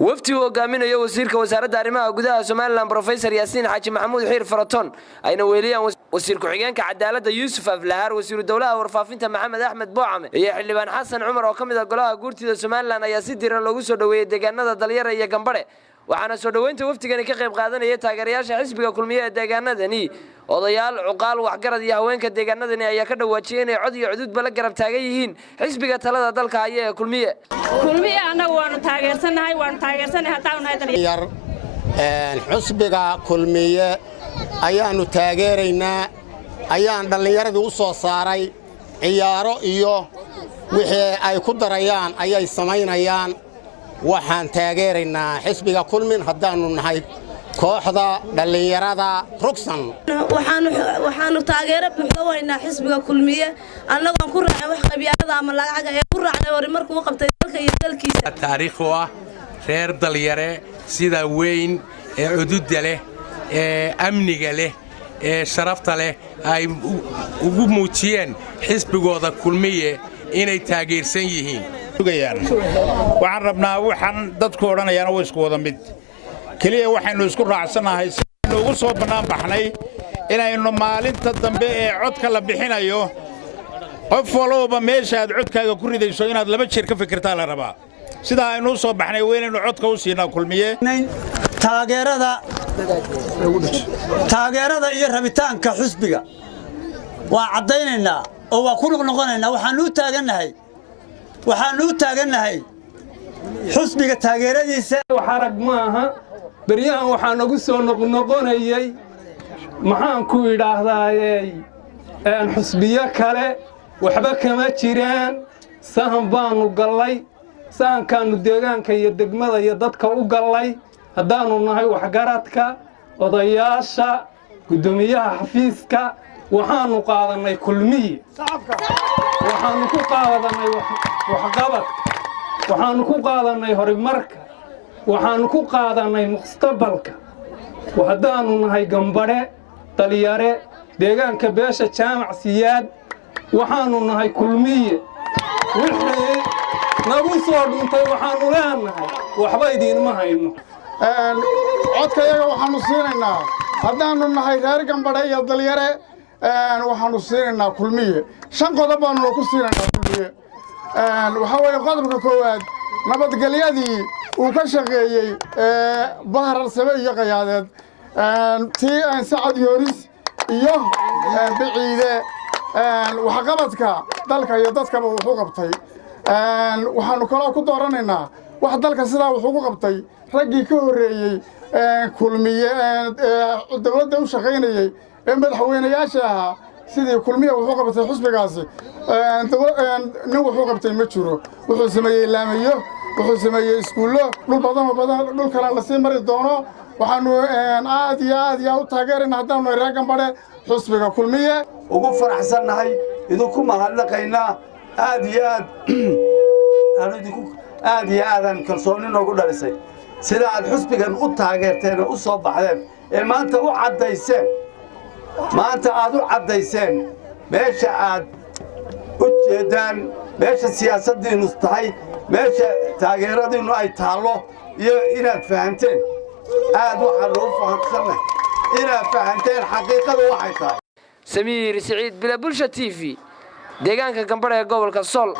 wafdi uu hogaaminayo wasiirka wasaaradda arrimaha gudaha Soomaaliland Professor Yaasiin Xaaji Maxamuud Xiir Faraton ayna weeliyaan wasiir ku-xigeenka cadaaladda Yuusuf Aflahaar wasiir dawladda warfaafinta Maxamed Axmed Boocame iyo xildhibaan Xasan Cumar oo kamid ah golaha guurtida Soomaaliland ayaa si diiran loogu soo dhaweeyay deegaanada Dalyara iyo Gambare waxaana soo dhaweynta wafdigani ka qayb qaadanaya taageerayaasha xisbiga kulmiye ee deegaanadani odayaal cuqaal waxgarad iyo haweenka deegaanadani ayaa ka dhawaajiyay inay cod iyo cudud bala garab taagan yihiin xisbiga talada dalka haya ee kulmiye anagu waanu taageersanahay haddaan nahay Dalyar xisbiga kulmiye ayaanu taageeraynaa ayaan dhalinyaradu u soo saaray ciyaaro iyo wixii ay ku darayaan ayay samaynayaan waxaan taageeraynaa xisbiga kulmin haddaanu nahay kooxda dhalinyarada rugsan waxaanu taageero buuxda waynaa xisbiga kulmiye annagoon ku raacay wax qabyaalada ama lacag ee ku raacnay horumarka uu qabtay dalka iyo dalkiisa taariikh ah reer Dalyare sida weyn ee cududda leh ee amniga leh ee sharafta leh ay ugu muujiyeen xisbigooda kulmiye inay taageersan yihiin waxaan rabnaa waxaan dadku oranayaan oo isku wada mid kaliya waxaynu isku raacsanahay inaynu ugu soo banaan baxnay inaynu maalinta dambe ee codka la bixinayo qof walba meesha aad codkaaga ku ridayso inaad laba jeer ka fikirtaa la rabaa sida aynu soo baxnay weynaynu codka u siinaa kulmiye taageerada iyo rabitaanka xisbiga waa cadaynaynaa oo waa ku noqonaynaa waxaanu taagannahay xisbiga taageeradiisa xarag maaha bariyahan waxaa nagu soo noqonayay maxaan ku idhaahdaaye xisbiyo kale waxba kama jiraan sahan baanu gallay sahankaanu deegaanka iyo degmada iyo dadka u gallay haddaanu nahay waxgaradka odayaasha gudoomiyaha xafiiska waxaanu qaadanay kulmiye waxaanu ku qaadanay waxqabad waxaanu ku qaadanay horumarka waxaanu ku qaadanay mustaqbalka haddaanu nahay Gambare Dalyare deegaanka beesha jaamac siyaad waxaanu nahay kulmiye wixii nagu soo dhuntay waxaanu leenahay waxba idin ma hayno codkayaga waxaanu siinaynaa haddaanu nahay reer Gambare iyo Dalyare waxaanu siinaynaa kulmiye shan qodob baanu ku siinaynaa kulmiye waxa weeye qodobka koowaad nabadgelyadii uu ka shaqeeyay bahral sabe iyo qayaadeed tii aan sacad yooris iyo biciide waxqabadka dalka iyo dadkaba wuxuu qabtay waxaanu kaloo ku dooranaynaa wax dalka sidaa wuxuu qabtay raggii ka horeeyay kulmiye dawladda u shaqeynayay ee madaxweynayaasha ahaa sidii kulmiye wuxuu qabtay xisbigaasi nin wuxuu qabtay ma jiro wuxuu sameeyay laamiyo wuxuu sameeyay iskuulo dhul badan dhul kale la sii mari doono waxaanu aad iyo u taageeraynaa haddaanu reer Gambare xisbiga kulmiye ugu faraxsannahay idinku mahadnaqaynaa aad iyo aadaan kalsooni noogu dhalisay sida aad xisbigan u taageerteen oo u soo baxdeen ee maanta aad u caddayseen meesha aad u jeedaan meesha siyaasaddiinnu tahay meesha taageeradiinnu ay taallo iyo inaad fahanteen aad waxaa loo fahamsannahay inaad fahanteen xaqiiqadu waxay tahay Samiir Saciid bila Bulsha TV deegaanka Gambare ee gobolka Sool